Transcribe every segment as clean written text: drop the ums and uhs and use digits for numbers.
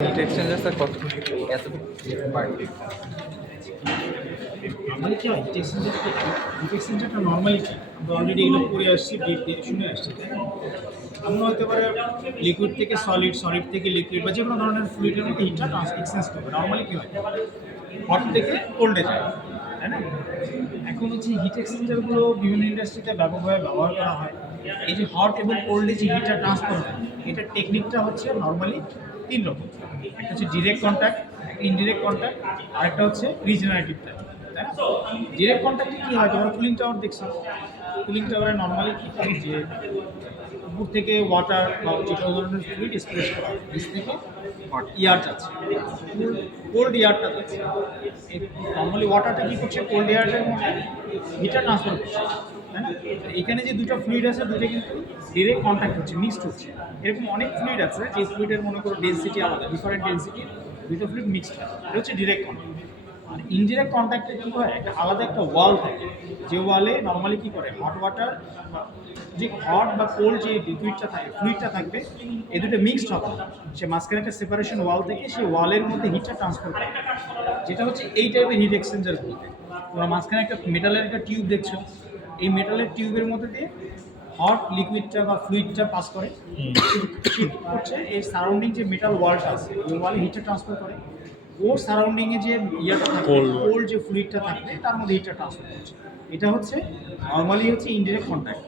Hit exchanger sir কত এত বাড়বে? আমাদের কি হয় হিট এক্সচেঞ্জারটা নর্মালি কি আমরা অলরেডি এগুলো করে আসছি শুনে আসছি, তাই না? এমন হতে পারে লিকুইড থেকে সলিড, সলিড থেকে লিকুইড বা যে কোনো ধরনের ফ্লুইডের মধ্যে হিটটা এক্সচেঞ্জ করবে। নর্মালি কী হয়, হট থেকে কোল্ডে যায়, তাই না? এখন হচ্ছে হিট এক্সচেঞ্জারগুলো বিভিন্ন ইন্ডাস্ট্রিতে ব্যাপকভাবে ব্যবহার করা হয়। এই যে হট এবং কোল্ডে যে হিটটা ট্রান্সফার হয়, এটার টেকনিকটা হচ্ছে নর্মালি তিন রকম। একটা হচ্ছে ডিরেক্ট কন্ট্যাক্ট, একটা ইনডিরেক্ট কন্ট্যাক্ট, আর একটা হচ্ছে রিজেনারেটিভ টাইপ, তাই না? ডিরেক্ট কন্ট্যাক্টে কী হয়, তোমরা কুলিং টাওয়ার দেখছো, কুলিং টাওয়ারে নর্মালি কী হয় যে উপর থেকে ওয়াটার বা যে কোনো ধরনের ফ্লুইড স্প্রেস করা হয়, নিচ থেকে ইয়ার যাচ্ছে, কোল্ড ইয়ারটা যাচ্ছে। নর্মালি ওয়াটারটা কী করছে, কোল্ড এয়ারের মধ্যে হিটার ট্রান্সফার করছে, তাই না? এখানে যে দুটো ফ্লুইড আছে, দুটো কিন্তু ডিরেক্ট কন্ট্যাক্ট হচ্ছে, মিক্সড হচ্ছে। এরকম অনেক ফ্লুইড আছে যে ফ্লুইডের মনে করো ডেন্সিটি আলাদা, ডিফারেন্ট ডেন্সিটি, দুটো ফ্লুইড মিক্সড হয়, এটা হচ্ছে ডিরেক্ট কন্ট্যাক্ট। আর ইনডিরেক্ট কন্ট্যাক্টে কী হয়, একটা আলাদা একটা ওয়াল থাকে, যে ওয়ালে নর্মালি কী করে হট ওয়াটার, যে হট বা কোল্ড যে লিকুইডটা থাকে, ফ্লুইডটা থাকবে, এই দুটো মিক্সড হবে, সে মাঝখানে একটা সেপারেশন ওয়াল থেকে সেই ওয়ালের মধ্যে হিটটা ট্রান্সফার করে, যেটা হচ্ছে এই টাইপের হিট এক্সচেঞ্জারগুলোতে। তোমরা মাঝখানে একটা মেটালের একটা টিউব দেখছো, এই মেটালের টিউবের মধ্যে দিয়ে হট লিকুইডটা বা ফ্লুইডটা পাস করে, শীত হচ্ছে এই সারাউন্ডিং যে মেটাল ওয়ালটা আছে, ওই ওয়ালে হিটটা ট্রান্সফার করে, ওর সারাউন্ডিংয়ে যে ইয়েটা থাকে, কোল্ড যে ফ্লুইডটা থাকবে তার মধ্যে হিটটা ট্রান্সফার করছে। এটা হচ্ছে নর্মালি হচ্ছে ইনডিরেক্ট কন্ট্যাক্ট।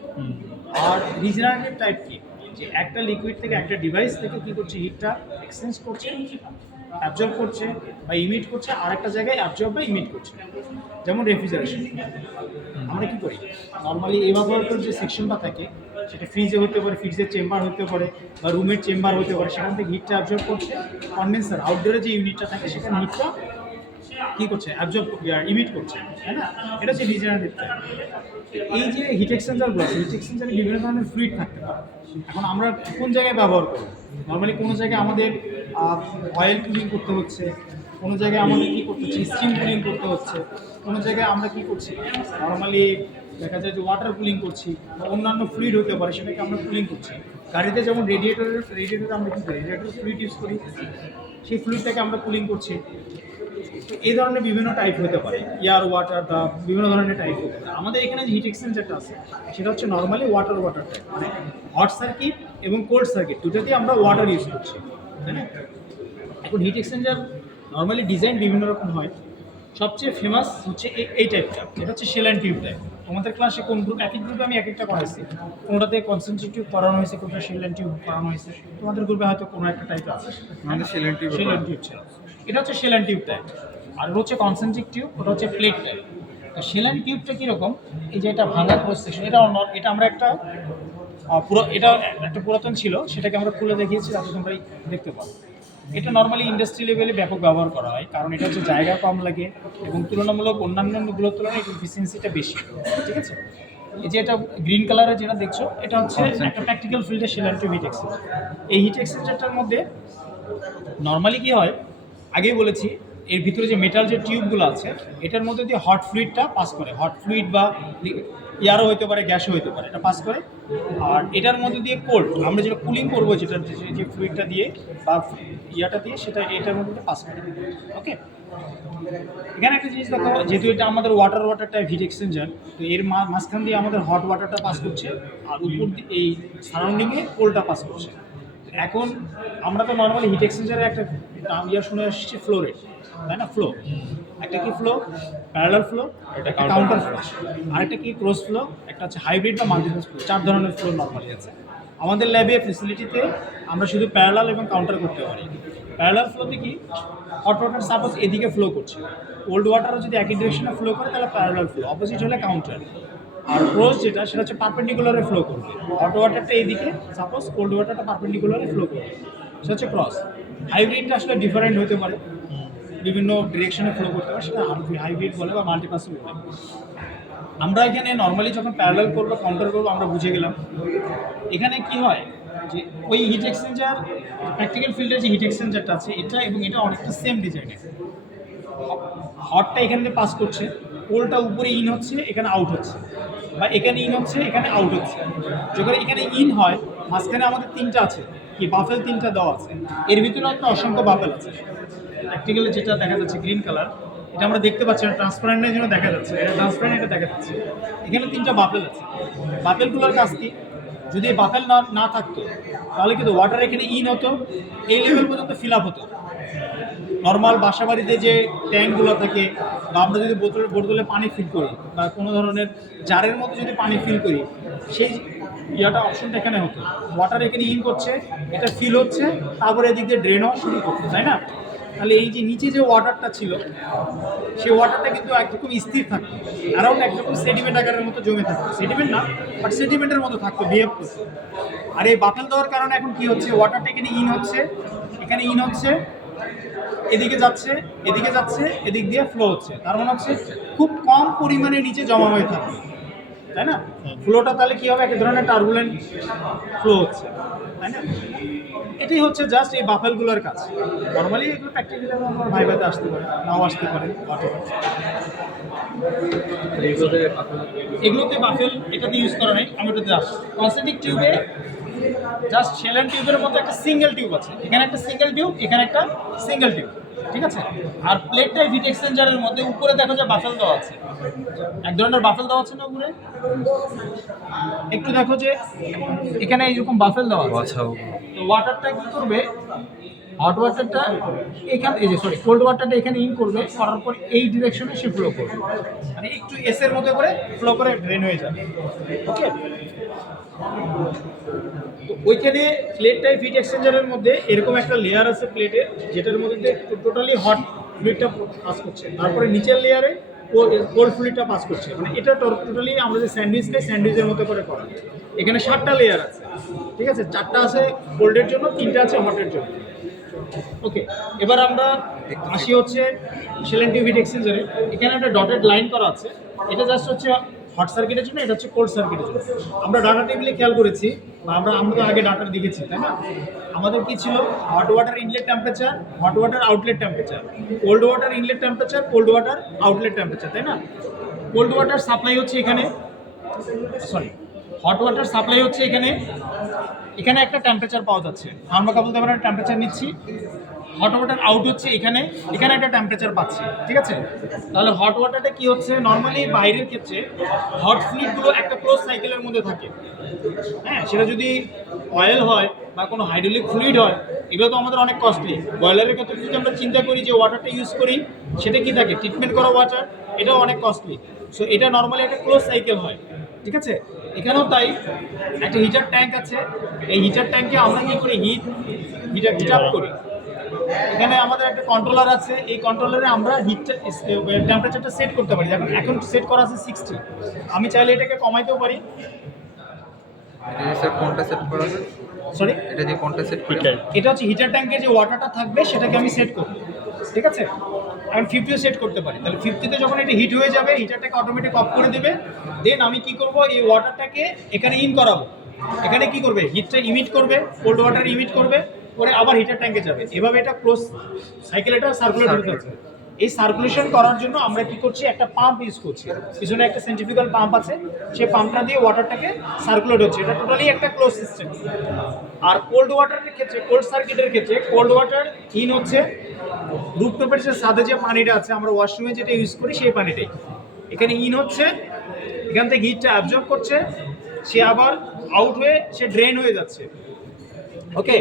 আর রিজেনারেটিভ টাইপ কি, যে একটা লিকুইড থেকে একটা ডিভাইস থেকে কী করছে, হিটটা এক্সচেঞ্জ করছে, অ্যাবজর্ব করছে বা ইমিট করছে, আরেকটা জায়গায় অ্যাবজর্ব বা ইমিট করছে। যেমন রেফ্রিজারেশন, আমরা কী করি নর্মালি এভাপোরেটর যে সেকশনটা থাকে, সেটা ফ্রিজে হতে পারে, ফ্রিজের চেম্বার হতে পারে, বা রুমের চেম্বার হতে পারে, সেখান থেকে হিটটা অ্যাবজর্ব করছে। কনডেন্সার আউটডোরে যে ইউনিটটা থাকে, সেখানে হিটটা কী করছে, অ্যাবজর্ব ইমিট করছে, তাই না? এটা হচ্ছে রিজেনারেটিভ টাইপ। এই যে হিট এক্সচেঞ্জারগুলো আছে, হিট এক্সচেঞ্জারে বিভিন্ন ধরনের ফ্লুইড থাকতে পারে। এখন আমরা কোন জায়গায় ব্যবহার করব, নর্মালি কোনো জায়গায় আমাদের অয়েল কুলিং করতে হচ্ছে, কোনো জায়গায় আমাদের কী করতে হচ্ছে, স্টিম কুলিং করতে হচ্ছে, কোনো জায়গায় আমরা কী করছি, নর্মালি দেখা যায় যে ওয়াটার কুলিং করছি, বা অন্যান্য ফ্লুইড হতে পারে, সেটাকে আমরা কুলিং করছি। গাড়িতে যেমন রেডিয়েটরে আমরা কী করি, রেডিয়েটর ফ্লুইড ইউজ করি, সেই ফ্লুইডটাকে আমরা কুলিং করছি। এই ধরনের বিভিন্ন টাইপ হতে পারে, এয়ার ওয়াটার বা বিভিন্ন ধরনের টাইপ হতে পারে। আমাদের এখানে যে হিট এক্সচেঞ্জারটা আছে, সেটা হচ্ছে নর্মালি ওয়াটার টাইপ, মানে হট সার্কিট এবং কোল্ড সার্কিট দুটাতেই আমরা ওয়াটার ইউজ করছি, তাই না? এখন হিট এক্সচেঞ্জার নর্মালি ডিজাইন বিভিন্ন রকম হয়, সবচেয়ে ফেমাস হচ্ছে এই টাইপটা, এটা হচ্ছে শেল অ্যান্ড টিউব টাইপ। তোমাদের ক্লাসে কোন গ্রুপ, এক এক গ্রুপে আমি এক একটা করাইছি, কোনোটাতে কনসেন্ট্রিক টিউব করানো হয়েছে, কোনোটা শেল অ্যান্ড টিউব করানো হয়েছে। তোমাদের গ্রুপে হয়তো কোনো একটা টাইপ আছে, আমাদের শেল অ্যান্ড টিউব ছিল। এটা হচ্ছে শেল অ্যান্ড টিউব টাইপ, আর ওটা হচ্ছে কনসেন্ট্রিক টিউব, ওটা হচ্ছে প্লেট টাইপ। তো শেল অ্যান্ড টিউবটা কীরকম, এই যে এটা ভাঙা ক্রস সেকশন, এটা আমরা একটা এটা একটা পুরাতন ছিল, সেটাকে আমরা খুলে দেখিয়েছি যাতে তোমরা দেখতে পাও। এটা নর্মালি ইন্ডাস্ট্রি লেভেলে ব্যাপক ব্যবহার করা হয়, কারণ এটা হচ্ছে জায়গা কম লাগে এবং তুলনামূলক অন্যান্যগুলোর তুলনায় একটু এফিসিয়েন্সিটা বেশি, ঠিক আছে? এই যে এটা গ্রিন কালারের যেটা দেখছো, এটা হচ্ছে একটা প্র্যাকটিক্যাল ফিল্ডে shell and tube heat exchanger. এই হিট এক্সচেঞ্জারটার মধ্যে নর্মালি কী হয়, আগেই বলেছি, এর ভিতরে যে মেটাল যে টিউবগুলো আছে, এটার মধ্যে দিয়ে হট ফ্লুইডটা পাস করে, হট ফ্লুইড বা এয়ারও হতে পারে, গ্যাসও হতে পারে, এটা পাস করে। আর এটার মধ্যে দিয়ে কোল্ড, আমরা যেটা কুলিং করবো, যেটা যে ফ্লুইডটা দিয়ে বা ইয়াটা দিয়ে, সেটা এটার মধ্যে দিয়ে পাস করে। ওকে, এখানে একটা জিনিস দেখো, যেহেতু এটা আমাদের ওয়াটার টাইপ হিট এক্সচেঞ্জার, তো এর মাঝখান দিয়ে আমাদের হট ওয়াটারটা পাস করছে, আর উপর এই সারাউন্ডিংয়ে কোল্ডটা পাস করছে। এখন আমরা তো নর্মালি হিট এক্সচেঞ্জারে একটা শুনে আসছি, ফ্লো রেট, তাই না? ফ্লো, একটা কি ফ্লো, প্যারালাল ফ্লো, একটা কাউন্টার ফ্লো, আরেকটা কি ক্রস ফ্লো, একটা হচ্ছে হাইব্রিড বা মাল্টিফেজ ফ্লো। 4 ধরনের ফ্লো নর্মালি আছে। আমাদের ল্যাবে ফেসিলিটিতে আমরা শুধু প্যারালাল এবং কাউন্টার করতে পারি। প্যারালাল ফ্লোতে কি, হট ওয়াটার সাপোজ এদিকে ফ্লো করছে, কোল্ড ওয়াটারও যদি একই ডিরেকশনে ফ্লো করে, তাহলে প্যারালাল ফ্লো, অপোজিট হলে কাউন্টার। আর ক্রস যেটা, সেটা হচ্ছে পারপেন্ডিকুলারে ফ্লো করবে, হট ওয়াটারটা এইদিকে, সাপোজ কোল্ড ওয়াটারটা পারপেন্ডিকুলারে ফ্লো করবে, সেটা হচ্ছে ক্রস। হাইব্রিডটা আসলে ডিফারেন্ট হতে পারে, বিভিন্ন ডিরেকশনে ফ্লো করতে পারে, সেটা হাইব্রিড বলে বা মাল্টিপাসও বলে। আমরা এখানে নর্মালি যখন প্যারালাল করবো, কাউন্টার করবো, আমরা বুঝে গেলাম। এখানে কি হয় যে ওই হিট এক্সচেঞ্জার, প্র্যাকটিক্যাল ফিল্ডের যে হিট এক্সচেঞ্জারটা আছে, এটা এবং এটা অনেকটা সেম ডিজাইনের। হটটা এখান থেকে পাস করছে, কোল্ডটা উপরে ইন হচ্ছে, এখানে আউট হচ্ছে, বা এখানে ইন হচ্ছে, এখানে আউট হচ্ছে। যখন এখানে ইন হয়, মাঝখানে আমাদের 3টা আছে, কি বাফেল 3টা দেওয়া আছে, এর ভিতরে একটা অসংখ্য বাফেল আছে। প্র্যাকটিক্যালি যেটা দেখা যাচ্ছে গ্রিন কালার, এটা আমরা দেখতে পাচ্ছি না, ট্রান্সপারেন্টের জন্য দেখা যাচ্ছে, এটা ট্রান্সপারেন্ট, এটা দেখা যাচ্ছে। এখানে 3টা বাফেল আছে। বাফেলগুলোর কাজ কি? যদি বাফেল না থাকতো তাহলে কিন্তু ওয়াটার এখানে ইন হতো, এই লেভেল পর্যন্ত ফিল আপ হতো। নর্মাল বাসা বাড়িতে যে ট্যাঙ্কগুলো থাকে, বা আমরা যদি বোতলে পানি ফিল করি, বা কোনো ধরনের জারের মতো যদি পানি ফিল করি, সেই ইয়াটা অপশনটা এখানে হতো। ওয়াটার এখানে ইন করছে, এটা ফিল হচ্ছে, তারপরে এদিক দিয়ে ড্রেন হওয়া শুরু করছে, তাই না? তাহলে এই যে নিচে যে ওয়াটারটা ছিল, সেই ওয়াটারটা কিন্তু একরকম স্থির থাকতো, অ্যারাউন্ড একরকম সেডিমেন্ট আকারের মতো জমে থাকতো। সেডিমেন্ট না, বাট সেডিমেন্টের মতো থাকতো, বিহেভ করতো। আর এই বাফেল দেওয়ার কারণে এখন কি হচ্ছে, ওয়াটারটা এখানে ইন হচ্ছে, এখানে ইন হচ্ছে, এদিকে যাচ্ছে, এদিকে যাচ্ছে, এদিক দিয়ে ফ্লো হচ্ছে। তার মানে হচ্ছে খুব কম পরিমাণে নিচে জমা হয়ে থাকে, তাই না? ফ্লোটা তাহলে কি হবে, এক ধরনের টার্বুলেন্ট ফ্লো হচ্ছে, তাই না? এটাই হচ্ছে জাস্ট এই বাফেলগুলোর কাজ। নর্মালি এগুলো প্র্যাকটিক্যালি আমার ভাইভাতে আসতে পারে, নাও আসতে পারে, এগুলোতে বাফেল এটাতে ইউজ করা নেই। আমি ওটাতে আসছি কনসেন্ট্রিক টিউবে, জাস্ট শেলেন টিউবের মতো একটা সিঙ্গেল টিউব আছে, এখানে একটা সিঙ্গেল টিউব, এখানে একটা সিঙ্গেল টিউব, ঠিক আছে? আর প্লেটটাই হিট এক্সচেঞ্জারের মধ্যে উপরে দেখো যে বাফেল দেওয়া আছে, এক ধরনের বাফেল দেওয়া আছে না উপরে, একটু দেখো যে এখানে এইরকম বাফেল দেওয়া আছে। তো ওয়াটারটা কি করবে, হট ওয়াটারটা এখানে, এই যে সরি কোল্ড ওয়াটারটা এখানে ইন করবে, করার পর এই ডিরেকশনে সে ফ্লো করবে, মানে একটু এস এর মতো করে ফ্লো করে ড্রেন হয়ে যাবে। ওকে, তো ওইখানে প্লেট টাইপ হিট এক্সচেঞ্জারের মধ্যে এরকম একটা লেয়ার আছে প্লেটের, যেটার মধ্যে টোটালি হট ফ্লুইডটা পাস করছে, তারপরে নিচের লেয়ারে কোল্ড ফ্লুইডটা পাস করছে। মানে এটা টোটালি আমরা যে স্যান্ডউইচ খাই, স্যান্ডউইচের মতো করে করা। এখানে 7টা লেয়ার আছে, ঠিক আছে? 4টা আছে কোল্ডের জন্য, 3টা আছে হটের জন্য। ওকে, এবার আমরা আসি হচ্ছে শেলেন টিউব হিট এক্সচেঞ্জারে। এখানে একটা ডটেড লাইন করা আছে, এটা জাস্ট হচ্ছে হট সার্কিটের জন্য, এটা হচ্ছে কোল্ড সার্কিটের জন্য। আমরা ডাটা টেবিলে খেয়াল করেছি, বা আমরা তো আগে ডাটা দেখেছি, তাই না? আমাদের কি ছিল, hot water inlet temperature, hot water outlet temperature, cold water inlet temperature, cold water outlet temperature, তাই না? কোল্ড ওয়াটার সাপ্লাই হচ্ছে এখানে, সরি হট ওয়াটার সাপ্লাই হচ্ছে এখানে, এখানে একটা টেম্পারেচার পাওয়া যাচ্ছে, থার্মোকাপল থেকে আমরা টেম্পারেচার নিচ্ছি। হট ওয়াটার আউট হচ্ছে এখানে, এখানে একটা টেম্পারেচার পাচ্ছি, ঠিক আছে? তাহলে হট ওয়াটারটা কি হচ্ছে, নর্মালি বাইরের ক্ষেত্রে হট ফ্লুইডগুলো একটা ক্লোজ সাইকেলের মধ্যে থাকে। হ্যাঁ, সেটা যদি অয়েল হয় বা কোনো হাইড্রোলিক ফ্লুইড হয়, এগুলো তো আমাদের অনেক কস্টলি। বয়লারের ক্ষেত্রে যদি আমরা চিন্তা করি যে ওয়াটারটা ইউজ করি, সেটা কি থাকে, ট্রিটমেন্ট করা ওয়াটার, এটাও অনেক কস্টলি। সো এটা নর্মালি একটা ক্লোজ সাইকেল হয়, ঠিক আছে? এখানেও তাই, একটা হিটার ট্যাঙ্ক আছে, এই হিটার ট্যাঙ্কে আমরা কি করি, হিট আপ করি। এখানে আমাদের একটা কন্ট্রোলার আছে, এই কন্ট্রোলারে আমরা টেম্পারেচারটা সেট করতে পারি। এখন সেট করা আছে 60, আমি চাইলে এটাকে কমাইতেও পারি। কোনটা সেট করা আছে? সরি, এটা যে কোনটা সেট করি, এটা হচ্ছে হিটার ট্যাঙ্কে যে ওয়াটারটা থাকবে সেটাকে আমি সেট করব, ঠিক আছে? এখন 50 সেট করতে পারি। তাহলে 50-তে যখন এটা হিট হয়ে যাবে, হিটারটাকে অটোমেটিক অফ করে দেবে। দেন আমি কি করব, এই ওয়াটারটাকে এখানে ইন করাবো। এখানে কি করবে, হিটটা ইমিট করবে, কোল্ড ওয়াটার ইমিট করবে, পরে আবার হিটার ট্যাঙ্কে যাবে। এভাবে এটা ক্লোজ সাইকেল, এটা সার্কুলেট হতে থাকছে। এই সার্কুলেশন করার জন্য আমরা কি করছি, একটা পাম্প ইউজ করছি, পিছনে একটা সেন্ট্রিফিউগাল পাম্প আছে, সেই পাম্পটা দিয়ে ওয়াটারটাকে সার্কুলেট হচ্ছে। এটা টোটালি একটা ক্লোজ সিস্টেম। আর কোল্ড ওয়াটারের ক্ষেত্রে, কোল্ড সার্কিটের ক্ষেত্রে কোল্ড ওয়াটার ইন হচ্ছে রুফ টপের সাথে যে পানিটা আছে, আমরা ওয়াশরুমে যেটা ইউজ করি সেই পানিটাই এখানে ইন হচ্ছে, এখান থেকে হিটটা অ্যাবজর্ব করছে, সে আবার আউট হয়ে সে ড্রেন হয়ে যাচ্ছে। ওকে,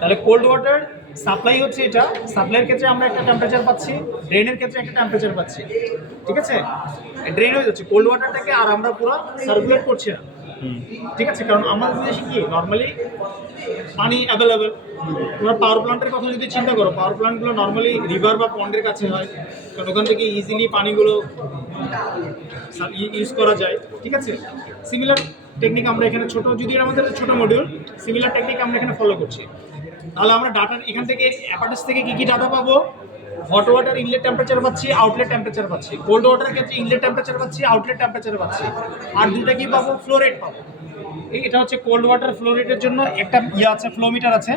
তাহলে কোল্ড ওয়াটার সাপ্লাই হচ্ছে এটা, সাপ্লাইয়ের ক্ষেত্রে আমরা একটা টেম্পারেচার পাচ্ছি, ড্রেনের ক্ষেত্রে একটা টেম্পারেচার পাচ্ছি, ঠিক আছে? ড্রেন হয়ে যাচ্ছে কোল্ড ওয়াটারটাকে, আর আমরা পুরো সার্কুলেট করছি না, ঠিক আছে? কারণ আমাদের দেশে কি নর্মালি পানি অ্যাভেলেবেল। তোমরা পাওয়ার প্ল্যান্টের কথা যদি চিন্তা করো, পাওয়ার প্ল্যান্টগুলো নর্মালি রিভার বা পন্ডের কাছে হয়, কারণ ওখান থেকে ইজিলি পানিগুলো ইউজ করা যায়, ঠিক আছে? সিমিলার টেকনিক আমরা এখানে ছোট, যদি আমাদের ছোট মডিউল, সিমিলার টেকনিক আমরা এখানে ফলো করছি। তাহলে আমরা ডাটার এখান থেকে অ্যাপারেটস থেকে কী ডাটা পাবো, হট ওয়াটার ইনলেট টেম্পারেচার পাচ্ছি, আউটলেট টেম্পারেচার পাচ্ছি। কোল্ড ওয়াটারের ক্ষেত্রে ইনলেট টেম্পারেচার পাচ্ছি, আউটলেট টেম্পারেচার পাচ্ছি। আর দুটা কি পাবো, ফ্লো রেট পাবো। এটা হচ্ছে কোল্ড ওয়াটার ফ্লো রেটের জন্য একটা আছে, ফ্লো মিটার আছে।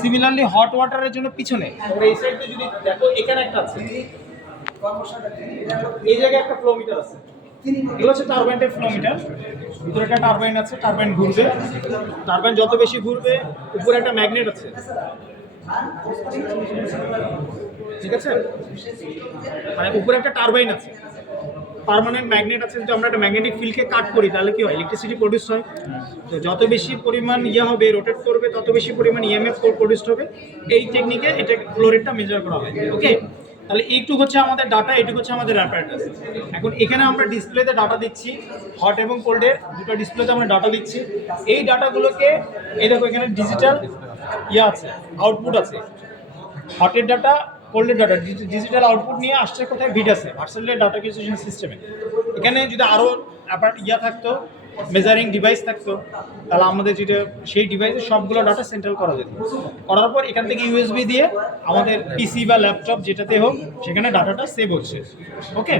সিমিলারলি হট ওয়াটারের জন্য পিছনে এই সাইডে যদি দেখো, এখানে একটা আছে, এই জায়গায় একটা ফ্লো মিটার আছে। এগুলো হচ্ছে টারবাইন টাইপ ফ্লো মিটার। ভিতরে একটা টারবাইন আছে, টারবাইন ঘুরবে, টারবাইন যত বেশি ঘুরবে উপরে একটা ম্যাগনেট আছে, ঠিক আছে, মানে উপরে একটা টারবাইন আছে, পার্মানেন্ট ম্যাগনেট আছে। যদি আমরা একটা ম্যাগনেটিক ফিল্ডকে কাট করি তাহলে কি হয়, ইলেকট্রিসিটি প্রডিউস হয়। তো যত বেশি পরিমাণ হবে রোটেট করবে তত বেশি পরিমাণ ইএমএফ প্রডিউস হবে। এই টেকনিকে এটা ফ্লো রেটটা মেজার করা হয়। ওকে, তাহলে এইটুকু হচ্ছে আমাদের ডাটা, এইটুকু হচ্ছে আমাদের অ্যাপারেটাস। এখন এখানে আমরা ডিসপ্লেতে ডাটা দিচ্ছি, হট এবং কোল্ডের দুটো ডিসপ্লেতে আমরা ডাটা দিচ্ছি। এই ডাটাগুলোকে এই দেখো এখানে ডিজিটাল আছে, আউটপুট আছে, হটের ডাটা, কোল্ডের ডাটা, ডিজিটাল আউটপুট নিয়ে আসছে কোথায়, ভিডাসে, ভার্সেলের ডাটা অ্যাকুইজিশন সিস্টেমে। এখানে যদি আরও থাকতো, মেজারিং ডিভাইস থাকতো, তাহলে আমাদের যেটা সেই ডিভাইসে সবগুলো ডাটা সেন্ট্রাল করা যেত। করার পর এখান থেকে ইউএসবি দিয়ে আমাদের পিসি বা ল্যাপটপ যেটাতে হোক সেখানে ডাটাটা সেভ হচ্ছে। ওকে,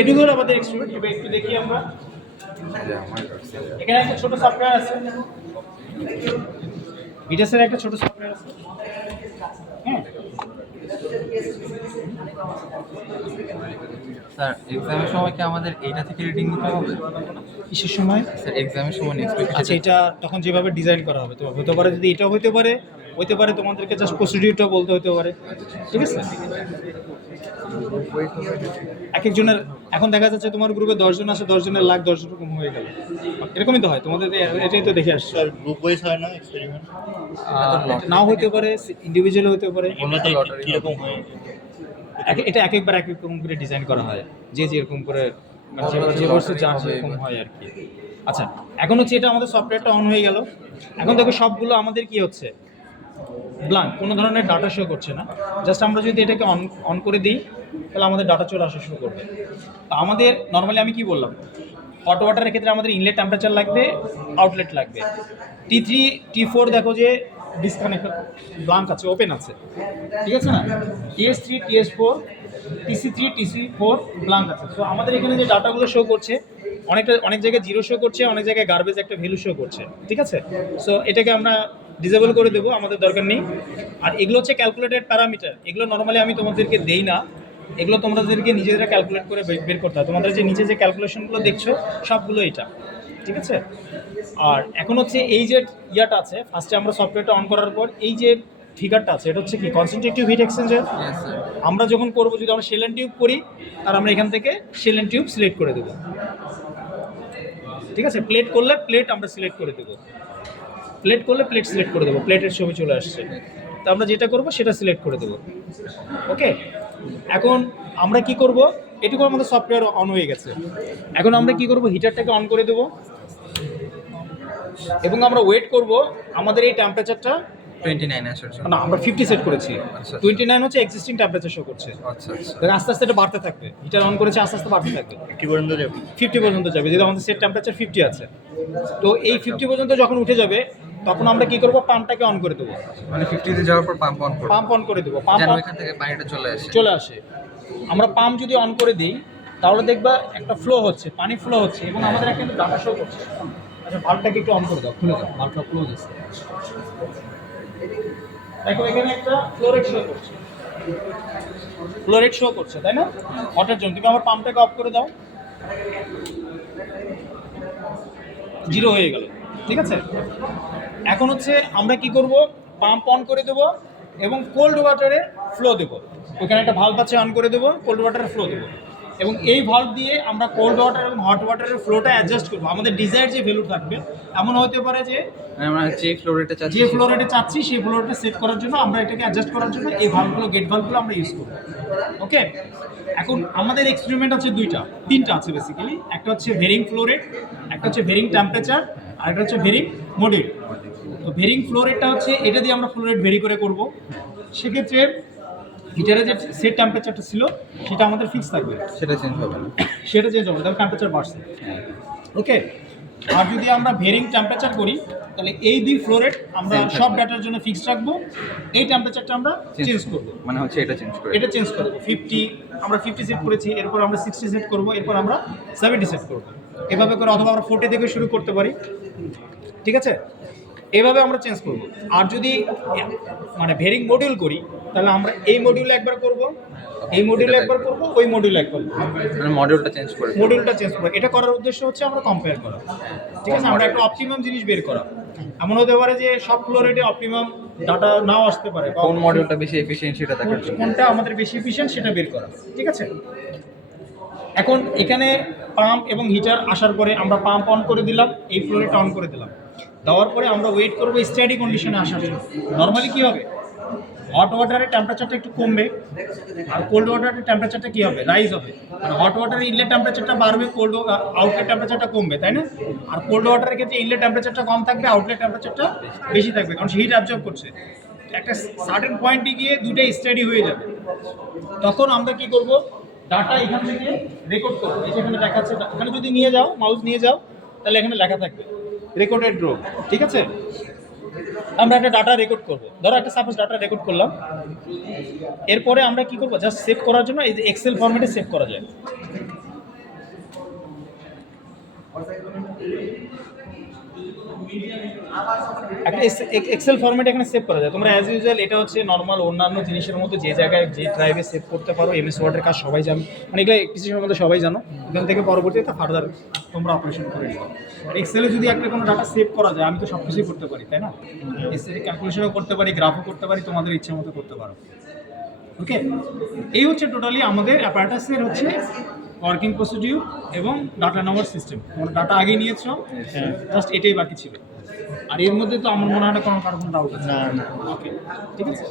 এটুকু হলো আমাদের এক্সপেরিমেন্ট। এবার একটু দেখি আমরা, এখানে একটা ছোট সফটওয়্যার আছে, ভিডাসের একটা ছোট সফটওয়্যার আছে। হ্যাঁ স্যার, এক্সামের সময় কি আমাদের এইটা থেকে রিডিং নিতে হবে? কিসের সময়? স্যার, এক্সামের সময় নেক্সট উইক। আচ্ছা, এটা তখন যেভাবে ডিজাইন করা হবে, তো হতে পারে যদি এটাও হতে পারে তোমাদেরকে জাস্ট প্রসিডিউরটা বলতে হতে পারে, ঠিক আছে। এক একজনের এখন দেখা যাচ্ছে তোমার গ্রুপে 10 জন আছে, 10 জনের লাখ 10 রকম হয়ে গেল, এরকমই তো হয় তোমাদের, এটাই তো দেখে আসছে। গ্রুপ ওয়াইজ হয় না এক্সপেরিমেন্ট? নাও হতে পারে, ইন্ডিভিজুয়াল হতে পারে, ওনাতে কিরকম হয়? এটা এক একবার এক এক রকম করে ডিজাইন করা হয়, যে যেরকম করে মানে যে বছর যার যেরকম হয় আর কি। আচ্ছা, এখন হচ্ছে এটা আমাদের সফটওয়্যারটা অন হয়ে গেল। এখন দেখো সবগুলো আমাদের কি হচ্ছে, ব্ল্যাঙ্ক, কোনো ধরনের ডাটা শো করছে না। জাস্ট আমরা যদি এটাকে অন করে দিই তাহলে আমাদের ডাটা চলে আসা শুরু করবে। তো আমাদের নর্মালি আমি কি বললাম, হট ওয়াটারের ক্ষেত্রে আমাদের ইনলেট টেম্পারেচার লাগবে, আউটলেট লাগবে। T3 T4 দেখো যে ডিসকানেক্ট, ব্ল্যাঙ্ক আছে, ওপেন আছে, ঠিক আছে না। TS3 TS4 TC3 TC4 blank আছে। সো আমাদের এখানে যে ডাটাগুলো শো করছে অনেক জায়গায় জিরো শো করছে, অনেক জায়গায় গার্বেজ একটা ভ্যালু শো করছে, ঠিক আছে। সো এটাকে আমরা ডিসেবল করে দেবো, আমাদের দরকার নেই। আর এগুলো হচ্ছে ক্যালকুলেটেড প্যারামিটার, এগুলো নর্মালি আমি তোমাদেরকে দেই না, এগুলো তোমাদেরকে নিজেরা ক্যালকুলেট করে বের করতে হয়। তোমাদের যে নিচে যে ক্যালকুলেশনগুলো দেখছো সবগুলো এটা, ঠিক আছে। আর এখন হচ্ছে এই যে ইয়াটা আছে, ফার্স্টে আমরা সফটওয়্যারটা অন করার পর এই যে ফিগারটা আছে, এটা হচ্ছে কি কনসেন্ট্রেটিভ হিট এক্সচেঞ্জার। আমরা যখন করবো, যদি আমরা শেল এন্ড টিউব করি তার আমরা এখান থেকে শেল এন্ড টিউব সিলেক্ট করে দেবো, ঠিক আছে। প্লেট করলে প্লেট আমরা সিলেক্ট করে দেবো, প্লেট করলে প্লেট সিলেক্ট করে দেবো, প্লেটের ছবি চলে আসছে। তো আমরা যেটা করব সেটা সিলেক্ট করে দেবো। ওকে, এখন আমরা কি করব, এটুকু আমাদের সফটওয়্যার অন হয়ে গেছে। এখন আমরা কি করব, হিটারটাকে অন করে দেবো এবং আমরা ওয়েট করব আমাদের এই টেম্পারেচারটা 29 আসার জন্য। না, আমরা 50 সেট করেছি। আচ্ছা। 29 হচ্ছে এক্সিস্টিং টেম্পারেচার শো করছে। আচ্ছা আচ্ছা। দেখো আস্তে আস্তে এটা বাড়তে থাকবে, হিটার অন করেছে, আস্তে আস্তে বাড়তে থাকবে, 50 পর্যন্ত যাবে। 50 পর্যন্ত যাবে। যদি আমাদের সেট টেম্পারেচার 50 আছে, তো এই 50 পর্যন্ত যখন উঠে যাবে তখন আমরা কি করব, পাম্পটাকে অন করে দেবো। মানে 50 তে যাওয়ার পর পাম্প অন করব, পাম্প অন করে দেবো, পাম্প যেন এখান থেকে পানিটা চলে আসে। আমরা পাম্প যদি অন করে দিই তাহলে দেখবা একটা ফ্লো হচ্ছে, পানি ফ্লো হচ্ছে এবং আমাদের একটা কিন্তু ডাটা শো করছে। আচ্ছা, ভাল্বটাকে একটু অন করে দাও, খুলে দাও, ভাল্বটা ক্লোজ আছে। দেখো এখানে একটা ফ্লোরেট শো করছে, তাই না, হটের জন্য। তুমি আমার পাম্পটাকে অফ করে দাও, জিরো হয়ে গেল, ঠিক আছে। এখন হচ্ছে আমরা কি করব, পাম্প অন করে দেবো এবং কোল্ড ওয়াটারে ফ্লো দেবো। ওখানে একটা ভাল্ব আছে, অন করে দেবো, কোল্ড ওয়াটারে ফ্লো দেবো এবং এই ভাল্ব দিয়ে আমরা কোল্ড ওয়াটার এবং হট ওয়াটারের ফ্লোটা অ্যাডজাস্ট করবো। আমাদের ডিজায়ার যে ভ্যালু থাকবে, এমন হতে পারে যে আমরা যে ফ্লো রেটে চাচ্ছি, সেই ফ্লো রেটে সেট করার জন্য, আমরা এটাকে অ্যাডজাস্ট করার জন্য এই ভাল্বগুলো, গেট ভাল্বগুলো আমরা ইউজ করবো। ওকে, এখন আমাদের এক্সপেরিমেন্ট হচ্ছে তিনটা আছে বেসিক্যালি। একটা হচ্ছে ভেরিং ফ্লো রেট, একটা হচ্ছে ভেরিং টেম্পারেচার, আর একটা হচ্ছে ভেরিং মডেল। তো ভেরিং ফ্লো রেটটা হচ্ছে এটা দিয়ে আমরা ফ্লো রেট ভেরি করে করবো। সেক্ষেত্রে হিটারে যে সেট টেম্পারেচারটা ছিল সেটা আমাদের ফিক্স থাকবে, সেটা চেঞ্জ হবে না। সেটা চেঞ্জ হবে, তাহলে টেম্পারেচার বাড়ছে। ওকে, আর যদি আমরা ভেরিং টেম্পারেচার করি তাহলে এই দুই ফ্লো রেট আমরা সব ডাটার জন্য ফিক্সড রাখবো, এই টেম্পারেচারটা আমরা চেঞ্জ করবো। মানে হচ্ছে এটা চেঞ্জ করে, এটা চেঞ্জ করবো। 50 আমরা 50 সেট করেছি, এরপর আমরা 60 সেট করবো, এরপর আমরা 70 সেট করবো, এভাবে করে। অথবা আমরা 40 থেকে শুরু করতে পারি, ঠিক আছে। এইভাবে আমরা চেঞ্জ করব। আর যদি মানে ভেরিং মডিউল করি তাহলে আমরা এই মডিউলে একবার করব, এই মডিউলে একবার করব, ওই মডিউলে একবার করব। মানে মডিউলটা চেঞ্জ করে মডিউলটা চেঞ্জ করবো। এটা করার উদ্দেশ্য হচ্ছে আমরা কম্পেয়ার করা, ঠিক আছে, আমরা একটা অপটিমাম জিনিস বের করা। এমন হতে পারে যে সব ফ্লো রেটে অপটিমাম ডাটা নাও আসতে পারে, বা কোন মডিউলটা বেশি এফিশিয়েন্ট সেটা দেখার জন্য। কোনটা আমাদের বেশি এফিশিয়েন্ট সেটা বের করা, ঠিক আছে। এখন এখানে পাম্প এবং হিটার আসার পরে আমরা পাম্প অন করে দিলাম, এই ফ্লো রেট অন করে দিলাম। দেওয়ার পরে আমরা ওয়েট করবো স্টেডি কন্ডিশনে আসার জন্য। নর্মালি কী হবে, হট ওয়াটারের টেম্পারেচারটা একটু কমবে, আর কোল্ড ওয়াটারের টেম্পারেচারটা কী হবে, রাইজ হবে। মানে হট ওয়াটারের ইনলেট টেম্পারেচারটা বাড়বে, কোল্ড আউটলেট টেম্পারেচারটা কমবে, তাই না? আর কোল্ড ওয়াটারের ক্ষেত্রে ইনলেট টেম্পারেচারটা কম থাকবে, আউটলেট টেম্পারেচারটা বেশি থাকবে, কারণ হিট অ্যাবজর্ব করছে। একটা সার্টেন পয়েন্টে গিয়ে দুটোই স্টেডি হয়ে যাবে। তখন আমরা কি করব, ডাটা এখান থেকে রেকর্ড করবো। এই যেখানে দেখাচ্ছে, এখানে যদি নিয়ে যাও, মাউস নিয়ে যাও, তাহলে এখানে লেখা থাকবে রেকর্ডেড রো, ঠিক আছে। আমরা একটা ডাটা রেকর্ড করব, ধরো একটা সাপোজ ডাটা রেকর্ড করলাম। এরপরে আমরা কি করব, জাস্ট সেভ করার জন্য এই যে এক্সেল ফরম্যাটে সেভ করা যায়। একটা এক্সেল ফরম্যাটে এখানে সেভ করা যায়। তোমরা অ্যাজ ইউজুয়াল এটা হচ্ছে নর্মাল অন্যান্য জিনিসের মতো যে জায়গায় যে ড্রাইভে সেভ করতে পারো, এমএস ওয়ার্ডের কাজ সবাই জানো, মানে এগুলো পিসির মধ্যে সবাই জানো। এখান থেকে পরবর্তীতে ফার্দার তোমরা অপারেশন করে নিও। আর এক্সেলে যদি একটা কোনো ডাটা সেভ করা যায়, আমি তো সব কিছুই করতে পারি, তাই না? এক্সেলে ক্যালকুলেশনও করতে পারি, গ্রাফও করতে পারি, তোমাদের ইচ্ছে মতো করতে পারো। ওকে, এই হচ্ছে টোটালি আমাদের অ্যাপারেটাসের হচ্ছে ওয়ার্কিং প্রসিডিউর এবং ডাটা নেওয়ার সিস্টেম। তোমরা ডাটা আগে নিয়েছো, জাস্ট এটাই বাকি ছিল। আর এর মধ্যে তো আমার মনে হয় না কোনো কারো কোনো ডাউট আছে। না না ওকে, ঠিক আছে।